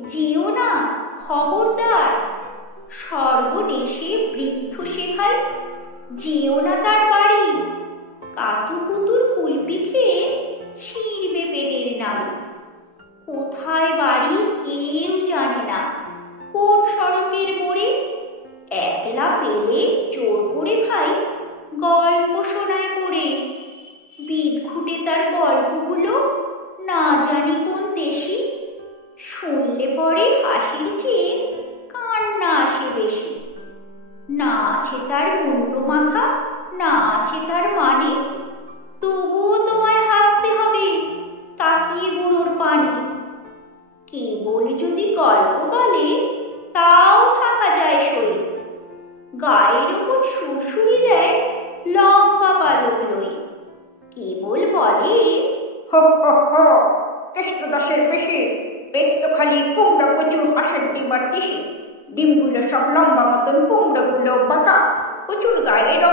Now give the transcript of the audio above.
যেও না, খবরদার। সর্বদেশে বৃদ্ধ সে ভাই, যেও না তার বাড়ি। কাতুকুতুর কুলপি খেয়ে ছিঁড়বে পেটের নাড়ি। কোথায় বাড়ি কেউ জানে না, কোন সড়কের মোড়ে। একলা পেলে জোর করে খাই গল্প শোনায় পড়ে। বিদঘুটে তার গল্পগুলো না জানি কোন দেশি। শুনলে পরে হাসির চেয়ে কান্না আসে বেশি। না আছে তার মুন্ডু মাথা, না আছে তার মানে, তবুও তোমায় হাসতে হবে তাকিয়ে বুড়োর পানে। কেবল যদি গল্প বলে তাও থাকা যায় সই। গায়ের উপর সুরসুরি দেয় লম্বা পালক লই। কেবল বলে, হো হো হো, কেষ্টদাসের পেশে পেট তো খালি কুমড়া প্রচুর হাঁসের ডিমার দেশে। ডিমগুলো সব লম্বা মতন, কুমড়োগুলো বাঁকা, প্রচুর গায়ের